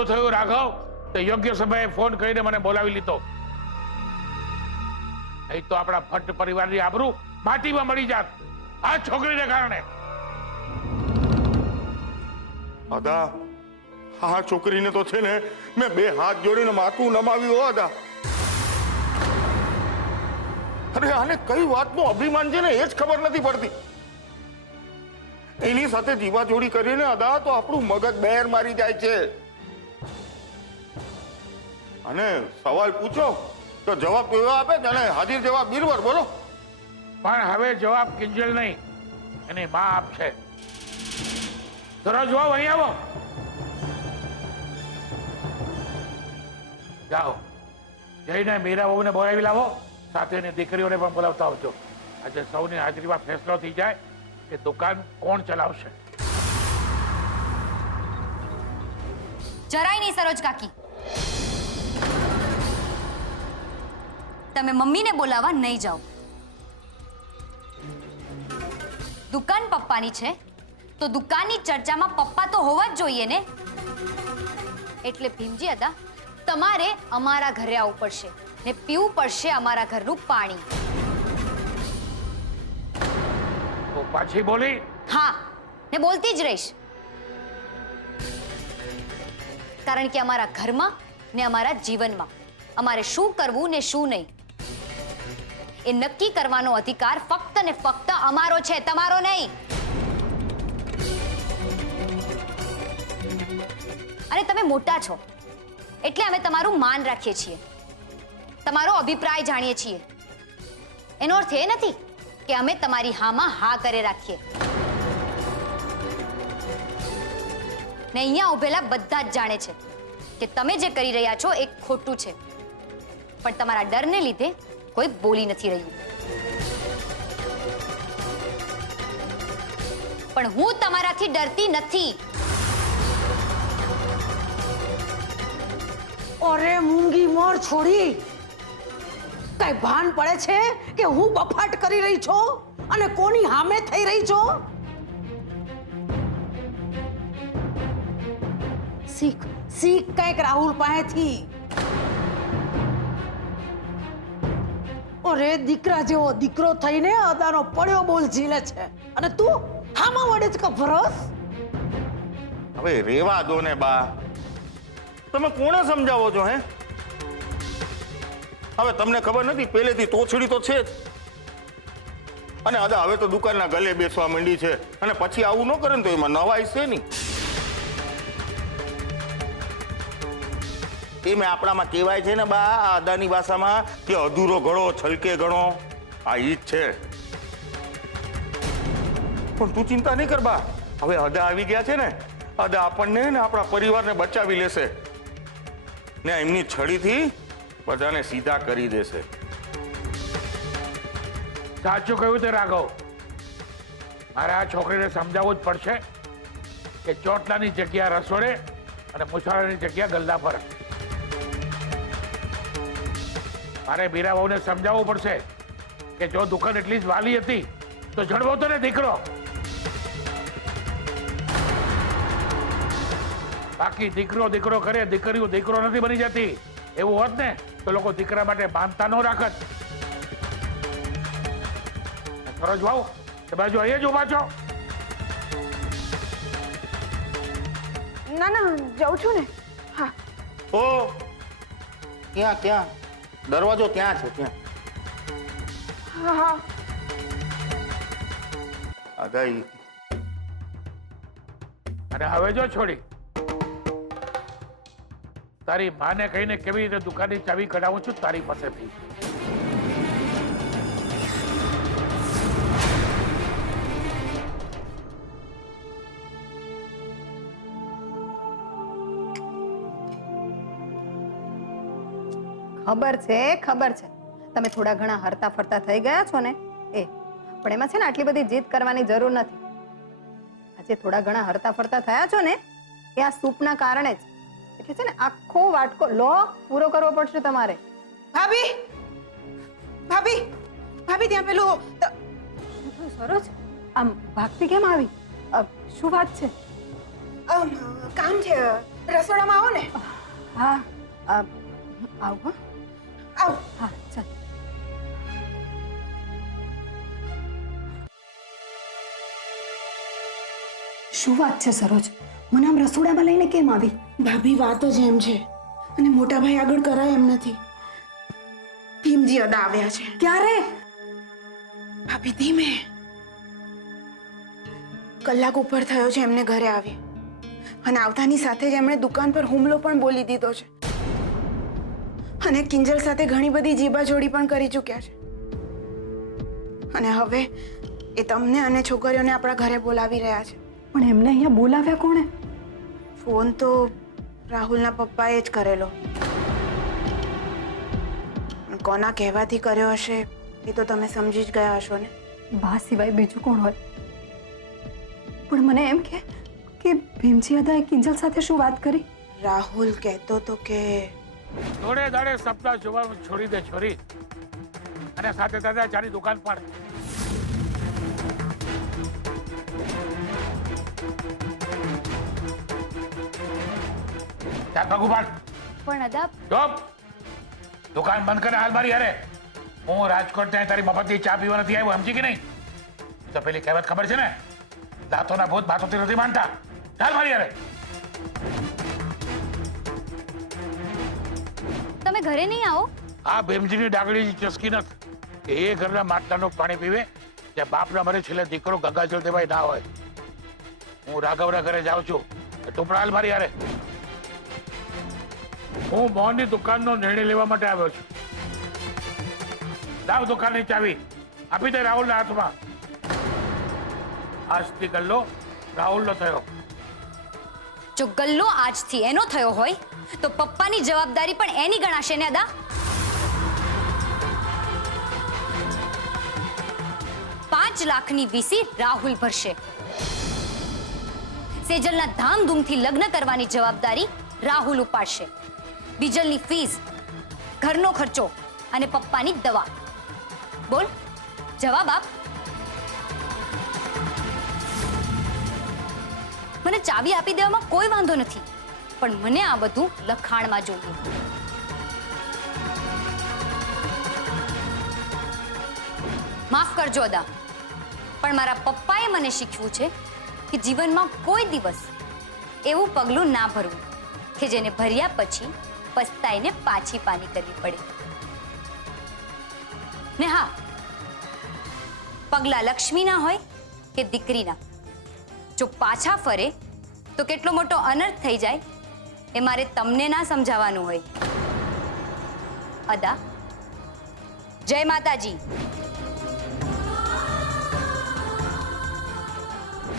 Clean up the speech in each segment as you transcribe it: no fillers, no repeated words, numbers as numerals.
સારું થયું રાઘવ, તો યોગ્ય સમયે ફોન કરીને મને બોલાવી લીધો. નહીં તો આપણા ભટ્ટ પરિવારની આબરૂ માટીમાં મળી જાત આ છોકરીને કારણે. દાદા, આ છોકરીને તો છે ને મેં બે હાથ જોડીને માથું નમાવ્યું. દાદા, અરે આને કઈ વાતનું અભિમાન છે ને એ જ ખબર નથી પડતી. એની સાથે જીવા જોડી કરીને અદા તો આપણું મગજ બેર મારી જાય છે. અને સવાલ પૂછો તો જવાબ એવો આપે જાણે હાજર જવાબ બીરબલ. બોલો. પણ હવે જવાબ કિંજલ નહીં, એની મા આપશે. સરોજ વાવ, અહીં આવો. જાઓ, જઈને મીરા બહુને બોલાવી લાવો, સાથે એની દીકરીઓને પણ બોલાવતા આવજો. આજે સૌની હાજરીમાં ફેસલો થઈ જાય કે દુકાન કોણ ચલાવશે. જરાય નહીં સરોજ કાકી, તમે મમ્મીને બોલાવવા નહીં જાઓ. દુકાન પપ્પાની છે તો દુકાનની ચર્ચામાં પપ્પા તો હોવા જ જોઈએ ને. એટલે ભીમજી દાદા, તમારે અમારા ઘરે આવવું પડશે ને પીવું પડશે અમારા ઘરનું પાણી. તો પાછી બોલી? હા, ને બોલતી જ રહીશ. કારણ કે અમારા ઘરમાં ને અમારા જીવનમાં અમારે શું કરવું ને શું નહીં એ નક્કી કરવાનો અધિકાર ફક્ત ને ફક્ત અમારો છે, તમારો નહીં. અને તમે મોટા છો એટલે અમે તમારું માન રાખીએ છીએ, તમારો અભિપ્રાય જાણીએ છીએ. એનો અર્થ એ નથી કે અમે તમારી હામાં હા કરે રાખીએ. ને અહીંયા ઉભેલા બધા જ જાણે છે કે તમે જે કરી રહ્યા છો એ ખોટું છે, પણ તમારા ડરને લીધે કોઈ બોલી નથી રહ્યું. પણ હું તમારાથી ડરતી નથી. અરે મૂંગી મોર છોડી, કઈ ભાન પડે છે કે હું બફાટ કરી રહી છું અને કોની સામે થઈ રહી છું? શીખ શીખ કઈક રાહુલ પાસેથી. અરે દીકરા જેવો દીકરો થઈને અદાનો પડ્યો બોલ ઝીલે છે અને તું હામાં વડે જ કફરસ. હવે રેવા દો ને બા, તમે કોને સમજાવો છો? હે, હવે તમને ખબર નથી પહેલેથી તોછડી તો છે જ. અને અદા હવે તો દુકાનના ગલે બેસવા માંડી છે અને પછી આવું ન કરે ને તો એમાં નવાઈ છે નહીં. એમ આપણામાં કહેવાય છે ને બા, આ અદાની ભાષામાં કે અધૂરો ઘડો છલકે ઘણો. આ ઈ જ છે. પણ તું ચિંતા નહીં કર બા, હવે અદા આવી ગયા છે ને, અદા આપણને ને આપણા પરિવારને બચાવી લેશે ને એમની છડીથી બધાને સીધા કરી દેશે. સાચું કહ્યું તે રાઘવ. મારે આ છોકરીને સમજાવવું જ પડશે કે ચોટલાની જગ્યા રસોડે અને મુછાળાની જગ્યા ગલ્લા પર. મારે મીરા બહુને સમજાવવું પડશે કે જો દુકાન એટલી જ વાલી હતી તો જડવો તો ને દીકરો. બાકી દીકરો દીકરો કરે, દીકરીઓ દીકરો નથી બની જતી. એવું હોત ને તો લોકો દીકરા માટે બાંધતા ન રાખત. સરોજ ભાવ, એ બાજુ અહીંયા જ ઉભા છો? ના ના, જાઉં છું ને. હા. ઓ ક્યાં ક્યાં? દરવાજો ત્યાં છે, ત્યાં. હા હા. આગાઈ. અને હવે જો છોડી, તારી માને કહીને કેવી રીતે દુકાનની ચાવી કઢાવું છું તારી પાસેથી. ખબર છે તમે થોડા ઘણા હરતા ફરતા થઈ ગયા છો ને એ, પણ એમાં છે ને આટલી બધી જીદ કરવાની જરૂર નથી. આજે થોડા ઘણા હરતા ફરતા થયા છો ને એ આ સૂપના કારણે જ. એટલે છે ને આખો વાટકો લો પૂરો કરવો પડશે તમારે. ભાભી ભાભી ભાભી, ત્યાં પેલું સરોજ આમ ભાગતી કેમ આવી? શું વાત છે? કામ છે, રસોડામાં આવો ને. હા આવ હા આવો. હા ચાલ. શું વાત છે સરોજ? મને આમ રસોડામાં લઈને કેમ આવી? ભાભી વાત જ એમ છે અને મોટા ભાઈ આગળ કરાય એમ નથી. ભીમજી અદા આવ્યા છે. ક્યારે? ભાભી ધીમે. કલાક ઉપર થયો છે એમને ઘરે આવે અને આવતાની સાથે જ એમણે દુકાન પર હુમલો પણ બોલી દીધો છે અને કિંજલ સાથે ઘણી બધી જીબાજોડી પણ કરી ચૂક્યા છે અને હવે એ તમને અને છોકરીઓને આપણા ઘરે બોલાવી રહ્યા છે. પણ એમને અહીંયા બોલાવ્યા કોણે? ફોન તો રાહુલના પપ્પાએ જ કરેલો. કોના કહેવાથી કર્યો હશે એ તો તમે સમજી જ ગયા હશો ને. બા સિવાય બીજું કોણ હોય? પણ મને એમ કે ભીમજી અદાએ કિંજલ સાથે શું વાત કરી? રાહુલ કહેતો તો કે દોડે દાડે સપના જોવાનું છોડી દે છોરી, અને સાથે સાથે ચાની દુકાન પણ. ચાલ પગ ઉપાડ. પણ અદા ચોપ. દુકાન બંધ કરે હાલ મારી હારે. હું રાજકોટ ત્યાં તારી મફતની ચા પીવા નથી આવ્યો, સમજી કે નહીં? તો પેલી કહેવત ખબર છે ને, દાંતોના ભૂત બાતોથી નથી માનતા. ચાલ મારી હારે. તમે ઘરે નહીં આવો? આ ભીમજીની ડાગડી ચસકી નથી કે એ ઘરના માટલાનું પાણી પીવે ત્યાં બાપના મરે છેલ્લે દીકરો ગંગાજળ દેવાય ના હોય. હું રાઘવના ઘરે જાઉં છું, ટુકડા હાલ મારી હારે. હું મોહનની દુકાનનો નિર્ણય લેવા માટે આવ્યો છું. લાવ દુકાનની ચાવી, આપી દે રાહુલના હાથમાં. આજથી ગલ્લો રાહુલનો થયો. જો ગલ્લો આજથી એનો થયો હોય તો પપ્પાની જવાબદારી પણ એની ગણાશે ને અદા? 5 લાખની વીસી રાહુલ ભરશે. સેજલના ધામધૂમથી લગ્ન કરવાની જવાબદારી રાહુલ ઉપાડશે. બીજલની ફીસ, ઘરનો ખર્ચો અને પપ્પાની દવા. બોલ, જવાબ આપ. મને ચાવી આપી દેવામાં કોઈ વાંધો નથી, પણ મને આ બધું લખાણમાં જોઈએ. માફ કરજો અદા, પણ મારા પપ્પાએ મને શીખવ્યું છે કે જીવનમાં કોઈ દિવસ એવું પગલું ના ભરવું કે જેને ભર્યા પછી પસ્તાઈને પાછી પાની કરવી પડે. ને હા, પગલા લક્ષ્મીના હોય કે દીકરીના, જો પાછા ફરે તો કેટલો મોટો અનર્થ થઈ જાય એ મારે તમને ના સમજાવવાનું હોય. અદા, જય માતાજી.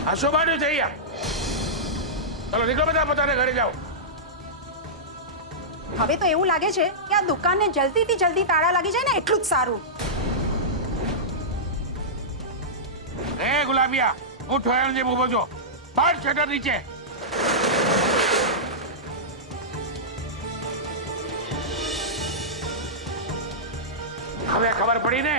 આશોબાનું થઈ ગયા. ચલો નીકળો બધા પોતાને ઘરે જાઓ. હવે તો એવું લાગે છે કે આ દુકાનને જલ્દીથી જલ્દી તાળા લાગી જાય ને એટલું જ સારું. એ ગુલાબિયા, હું ઠોયાણ જેમ ઉભો છો. બાર શટર નીચે. હવે ખબર પડી ને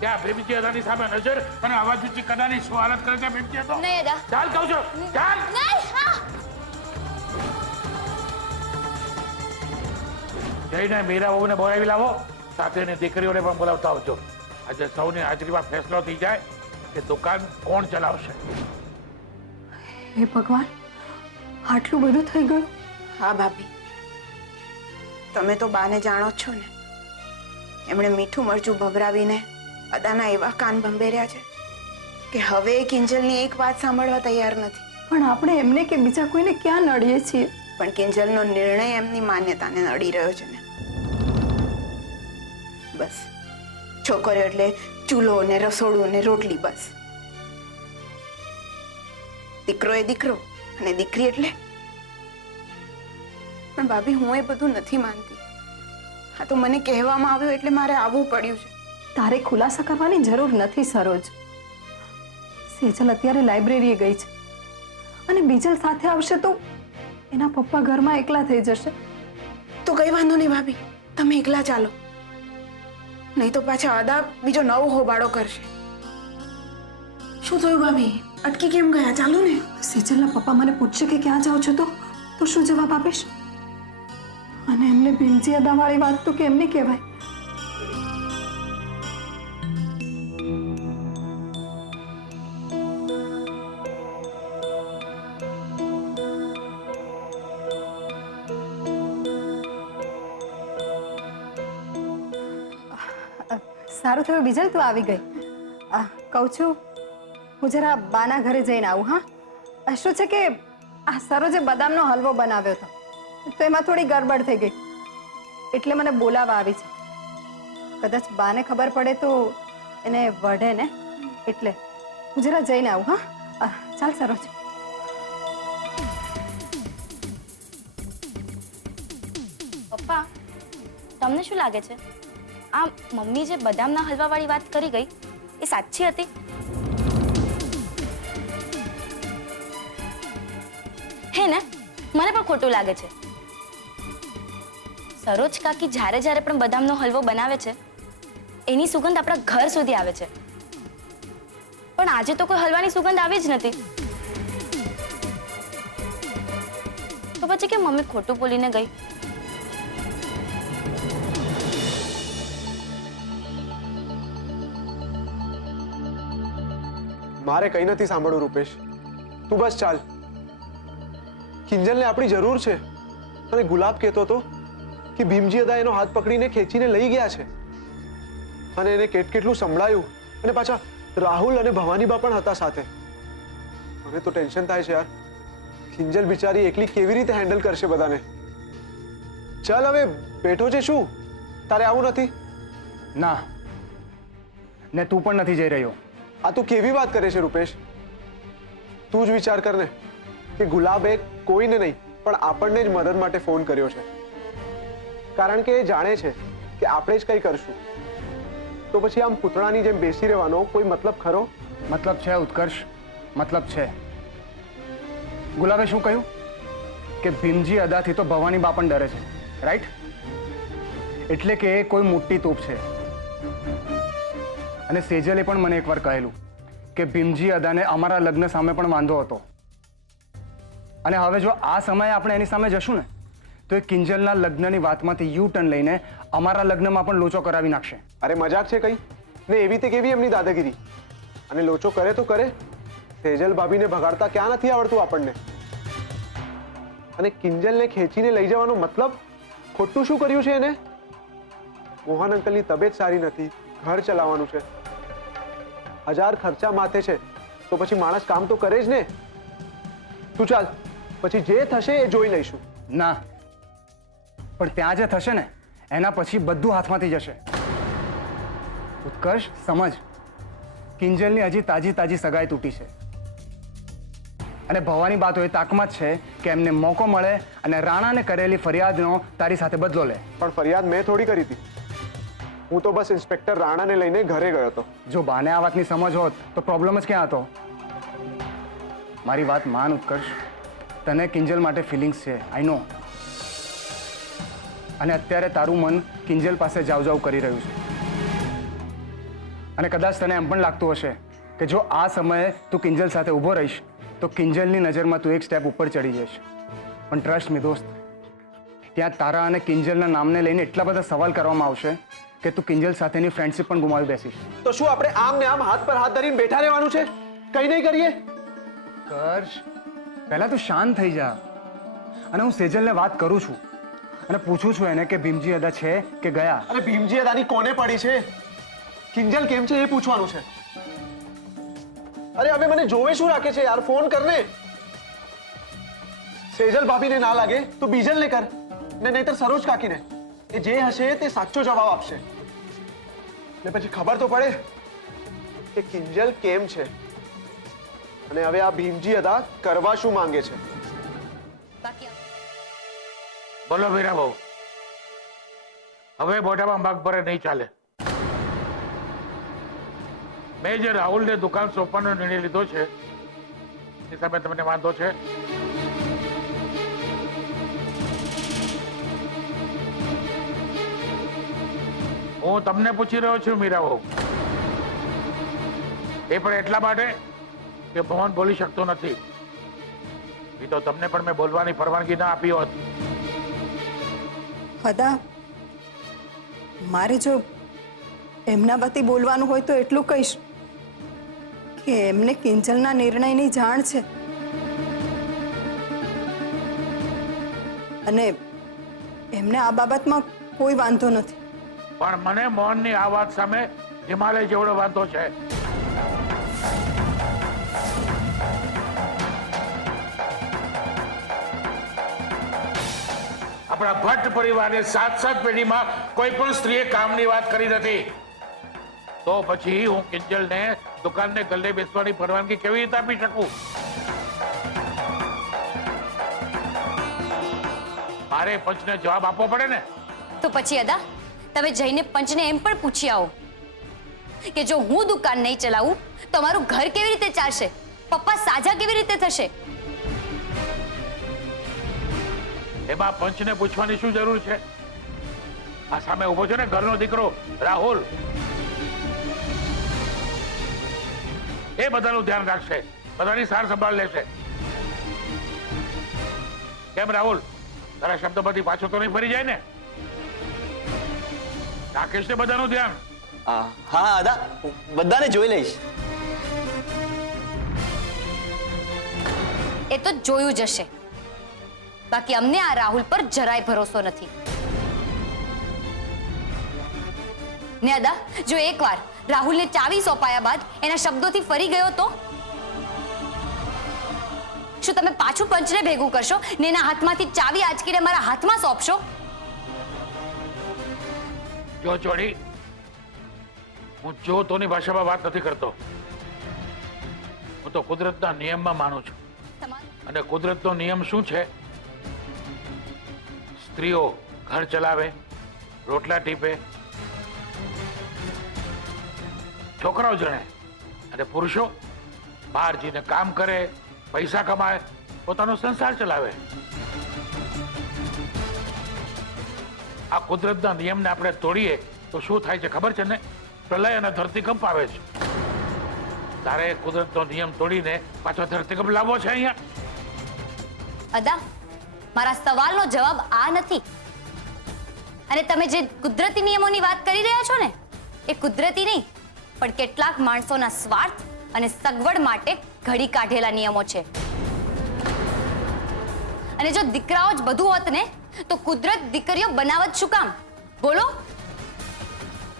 કે આ ભીમજી અદાની સામે નજર અને અવાજ ઊંચી કરનારની શું હાલત કરે છે ભીમજી અદા? નહીં અદા. ચાલ કહું છું, ચાલ. નહીં. હા. જઈને મીરા બહુને બોલાવી લાવો, સાથે એની દીકરીઓને પણ બોલાવતા આવજો. આજે સૌની હાજરીમાં ફેસલો થઈ જાય કે દુકાન કોણ ચલાવશે. હે ભગવાન, આટલું બધું થઈ ગયું? હા ભાભી, તમે તો બાને જાણો જ છો ને. એમણે મીઠું મરચું ભભરાવીને અદાના એવા કાન ભંભેર્યા છે કે હવે એ કિંજલની એક વાત સાંભળવા તૈયાર નથી. પણ આપણે એમને કે બીજા કોઈને ક્યાં નડીએ છીએ? પણ કિંજલનો નિર્ણય એમની માન્યતાને નડી રહ્યો છે ને. બસ, છોકરીઓ એટલે ચૂલો ને રસોડું ને રોટલી, બસ. દીકરો એ દીકરો અને દીકરી એટલે. પણ ભાભી, હું એ બધું નથી માનતી. આ તો મને કહેવામાં આવ્યું એટલે મારે આવવું પડ્યું છે. તારે ખુલાસા કરવાની જરૂર નથી સરોજ. સેજલ અત્યારે લાઇબ્રેરીએ ગઈ છે અને બીજલ સાથે આવશે તો એના પપ્પા ઘરમાં એકલા થઈ જશે. તો કઈ વાંધો નહીં ભાભી, તમે એકલા ચાલો, નહીં તો પાછા અદા બીજો નવો હોબાળો કરશે. શું થયું ભાભી? અટકી કેમ ગયા? ચાલો ને. સેજલના પપ્પા મને પૂછશે કે ક્યાં જાઓ છો તો તો શું જવાબ આપીશ? અને એમને ભીમજી અદાવાળી વાત તો કેમ નહીં કહેવાય? સારું થયું બીજલ તું આવી ગઈ. કહું છું હું જરા બાના ઘરે જઈને આવું. હા, શું છે કે આ સરોજે બદામનો હલવો બનાવ્યો હતો તો એમાં થોડી ગડબડ થઈ ગઈ એટલે મને બોલાવવા આવી છે. કદાચ બાને ખબર પડે તો એને વઢે ને, એટલે હું જરા જઈને આવું. હા, ચાલ સરોજ. પપ્પા, તમને શું લાગે છે આ મમ્મી જે બદામના હલવાવાળી વાત કરી ગઈ એ સાચી હતી? હે ને? મને પણ ખોટું લાગે છે. સરોજ કાકી જ્યારે જ્યારે પણ બદામનો હલવો બનાવે છે એની સુગંધ આપણા ઘર સુધી આવે છે, પણ આજે તો કોઈ હલવાની સુગંધ આવી જ નથી. તો પછી કે મમ્મી ખોટું બોલીને ગઈ? મારે કંઈ નથી સાંભળવું રૂપેશ, તું બસ ચાલ. કિંજલને આપણી જરૂર છે અને ગુલાબ કહેતો હતો કે ભીમજી અદા એનો હાથ પકડીને ખેંચીને લઈ ગયા છે અને એને કેટલું સંભળાયું, અને પાછા રાહુલ અને ભવાનીબા પણ હતા સાથે. મને તો ટેન્શન થાય છે યાર, કિંજલ બિચારી એકલી કેવી રીતે હેન્ડલ કરશે બધાને. ચાલ હવે બેઠો છે, શું તારે આવું નથી? ના, ને તું પણ નથી જઈ રહ્યો. આ તું કેવી વાત કરે છે રૂપેશ? તું જ વિચાર કર ને કે ગુલાબે કોઈને નહીં પણ આપણને જ મદદ માટે ફોન કર્યો છે, કારણ કે એ જાણે છે કે આપણે જ કંઈ કરશું. તો પછી આમ પૂતળાની જેમ બેસી રહેવાનો કોઈ મતલબ ખરો? મતલબ છે ઉત્કર્ષ, મતલબ છે. ગુલાબે શું કહ્યું કે ભીમજી અદાથી તો ભવાની બા પણ ડરે છે, રાઈટ? એટલે કે એ કોઈ મોટી તોપ છે. અને સેજલે પણ મને એકવાર કહેલું કે ભીમજી અદાને અમારા લગ્ન સામે પણ વાંધો હતો, અને હવે જો આ સમયે આપણે એની સામે જશું ને તો એ કિંજલના લગ્નની વાતમાંથી યુ ટર્ન લઈને અમારા લગ્નમાં પણ લોચો કરાવી નાખશે. અરે મજાક છે કઈ ને? એવી તે કેવી એમની દાદાગીરી? અને લોચો કરે તો કરે, સેજલ ભાભીને ભગાડતા ક્યાં નથી આવડતું આપણને. અને કિંજલને ખેંચીને લઈ જવાનો મતલબ? ખોટું શું કર્યું છે એને? મોહન અંકલની તબિયત સારી નથી, ઘર ચલાવવાનું છે, 1000 ખર્ચા માથે છે, તો પછી માણસ કામ તો કરે જ ને. તું ચાલ, પછી જે થશે એ જોઈ લઈશું. ના, પણ ત્યાં જે થશે ને એના પછી બધું હાથમાંથી જશે. ઉત્કર્ષ સમજ, કિંજલની હજી તાજી સગાઈ તૂટી છે અને ભવાની બાતો એ તાકમાં જ છે કે એમને મોકો મળે અને રાણાને કરેલી ફરિયાદનો તારી સાથે બદલો લે. પણ ફરિયાદ મેં થોડી કરી હતી, હું તો બસ ઇન્સ્પેક્ટર રાણાને લઈને ઘરે ગયો હતો. જો બાને આ વાતની સમજ હોત તો પ્રોબ્લેમ જ ક્યાં હતો? મારી વાત માન ઉત્કર્ષ, તને કિંજલ માટે ફિલિંગ્સ છે, આઈ નો. અને અત્યારે તારું મન કિંજલ પાસે જાવ કરી રહ્યું છે. અને કદાચ તને એમ પણ લાગતું હશે કે જો આ સમયે તું કિંજલ સાથે ઊભો રહીશ તો કિંજલની નજરમાં તું એક સ્ટેપ ઉપર ચડી જઈશ. પણ ટ્રસ્ટ મી દોસ્ત, ત્યાં તારા અને કિંજલના નામને લઈને એટલા બધા સવાલ કરવામાં આવશે કે તું કિંજલ સાથેની ફ્રેન્ડશિપ પણ ગુમાવી બેસીશ. તો શું આપણે આમ ને આમ હાથ પર હાથ ધરીને બેઠા રહેવાનું છે? કઈ નહીં કરીએ? કર્ષ, પહેલા તું શાંત થઈ જા. અને હું સેજલને વાત કરું છું અને પૂછું છું એને કે ભીમજી અદા છે કે ગયા. અરે ભીમજી અદાની કોને પડી છે? કિંજલ કેમ છે એ પૂછવાનું છે. અરે હવે મને જોવે શું રાખે છે યાર? ફોન કરને. સેજલ ભાભીને ના લાગે તો બીજલને કર, ને નહીતર સરોજ કાકીને. એ જે હશે તે સાચો જવાબ આપશે, ને પછી ખબર તો પડે કે કિંજલ કેમ છે અને હવે આ ભીમજી અદા કરવા શું માંગે છે. બોલો મીરા બહુ, હવે મોઢામાં મગ ભરે નહીં ચાલે. મેં જે રાહુલને દુકાન સોંપવાનો નિર્ણય લીધો છે એ સામે તમને વાંધો છે? હું તમને પૂછી રહ્યો છું મીરા બહુ, એ પણ એટલા માટે કે ભવન બોલી શકતો નથી. એ તો તમને પણ મેં બોલવાની પરવાનગી ના આપી હોત. અદા મારે જો એમના વતી બોલવાનું હોય તો એટલું કહીશ કે એમને કિંજલના નિર્ણયની જાણ છે અને એમને આ બાબતમાં કોઈ વાંધો નથી. પણ મને મોહનની આ વાત સામે હિમાલય જેવડો વાંધો છે. આપણા ભટ્ટ પરિવારની 7 પેઢીમાં કોઈ પણ સ્ત્રીએ કામની વાત કરી નથી. તો પછી હું કિંજલને દુકાનને ગલ્લે બેસવાની પરવાનગી કેવી રીતે આપી શકું? મારે પંચને જવાબ આપવો પડે ને. તો પછી અદા તમે જઈને પંચને એમ પણ પૂછી આવો કે જો હું દુકાન નહીં ચલાવું તો મારું ઘર કેવી રીતે ચાલશે, પપ્પા સાજા કેવી રીતે થશે? એમાં પંચને પૂછવાની શું જરૂર છે? આ સામે ઉભો છે ને ઘરનો દીકરો રાહુલ, એ બધાનું ધ્યાન રાખશે, બધાની સાર સંભાળ લેશે. કેમ રાહુલ, તારા શબ્દમાંથી પાછો તો નહીં ફરી જાય ને? રાકેશ ને બધાનું ધ્યાન. હા દાદા, હું બધાને જોઈ લઈશ. એ તો જોયું જશે. બાકી અમને આ રાહુલ પર જરાય ભરોસો નથી. ને અદા જો એકવાર રાહુલને ચાવી સોંપાયા બાદ એના શબ્દોથી ફરી ગયો તો શું તમે પાછું પંચને ભેગું કરશો ને એના હાથમાંથી ચાવી આંચકીને મારા હાથમાં સોંપશો? જો જોડી, હું જો તોની ભાષામાં વાત નથી કરતો. હું તો કુદરતના નિયમમાં માનું છું. અને કુદરતનો નિયમ શું છે? સ્ત્રીઓ ઘર ચલાવે, રોટલા ટીપે, છોકરાઓ જણે, અને પુરુષો બહાર જઈને કામ કરે, પૈસા કમાય, પોતાનો સંસાર ચલાવે. આ કુદરતના નિયમને આપણે તોડીએ તો શું થાય છે ખબર છે ને? પ્રલય અને ધરતીકંપ આવે છે. તારે કુદરતનો નિયમ તોડીને પાછો ધરતીકંપ લાવવો છે અહીંયા? અદા મારા સવાલનો જવાબ આ નથી. અને તમે જે કુદરતી નિયમોની વાત કરી રહ્યા છો ને, એ કુદરતી નહીં પણ કેટલાક માણસોના સ્વાર્થ અને સગવડ માટે ઘડી કાઢેલા નિયમો છે. અને જો દીકરાઓ જ બધું હોત ને તો કુદરત દીકરીઓ બનાવત શું કામ? બોલો.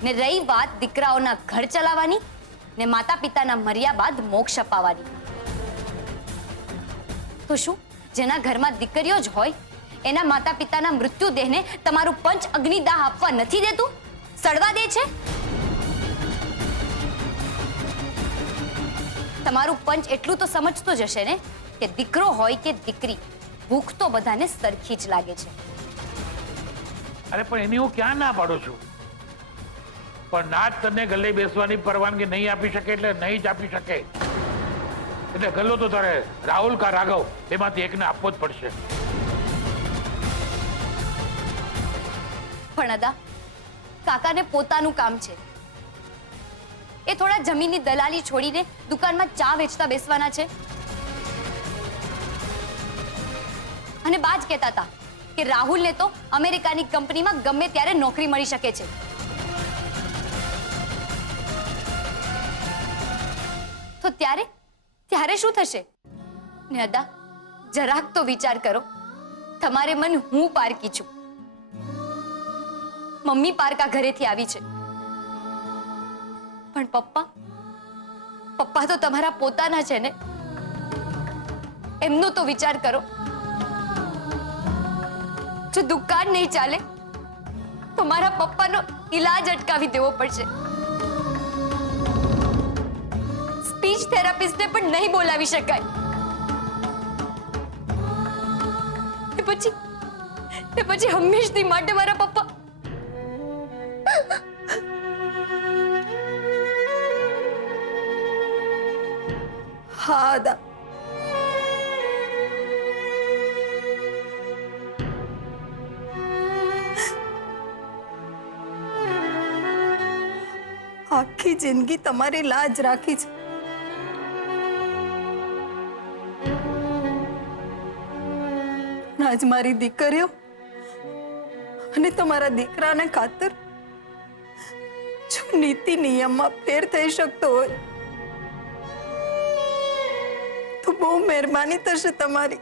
ને રહી વાત દીકરાઓના ઘર ચલાવવાની ને માતા પિતાના મર્યા બાદ મોક્ષ અપાવવાની, તો શું જેના ઘરમાં દીકરીઓ જ હોય એના માતા પિતાના મૃત્યુ દેહને તમારું પંચ અગ્નિદાહ આપવા નથી દેતું? સડવા દે છે? તમારું પંચ એટલું તો સમજતો જ હશે ને કે દીકરો હોય કે દીકરી, ભૂખ તો બધાને સરખી જ લાગે છે. અરે પણ એની હું ક્યાં ના પાડું છું? પણ નાચ તને ગલ્લે બેસવાની પરવાનગી નહીં આપી શકે એટલે નહીં જ આપી શકે. એટલે ગલ્લો તો તારે રાહુલ કા રાઘવ એમાંથી એકને આપવો જ પડશે. પણ અદા કાકાને પોતાનું કામ છે. એ થોડા જમીનની દલાલી છોડીને દુકાનમાં ચા વેચતા બેસવાના છે. અને બા જ કહેતા હતા કે રાહુલને તો અમેરિકાની કંપનીમાં ગમે ત્યારે નોકરી મળી શકે છે. તો ત્યારે શું થશે? ને અદા જરાક તો વિચાર કરો. તમારે મન હું પારકી છું, મમ્મી પારકા ઘરેથી આવી છે, પણ પપ્પા તો તમારા પોતાના છે ને. એમનો તો વિચાર કરો. જો દુકાન નહીં ચાલે તો મારા પપ્પાનો ઈલાજ અટકાવી દેવો પડશે. સ્પીચ થેરાપિસ્ટને પણ નહીં બોલાવી શકાય. પછી હંમેશની માટે મારા પપ્પા હા દા આખી જિંદગી તમારી લાજ રાખી છે, પણ આજ મારી દીકરીઓ અને તમારા દીકરાને ખાતર જો નીતિ નિયમમાં ફેર થઈ શકતો હોય તો બહુ મહેરબાની થશે તમારી.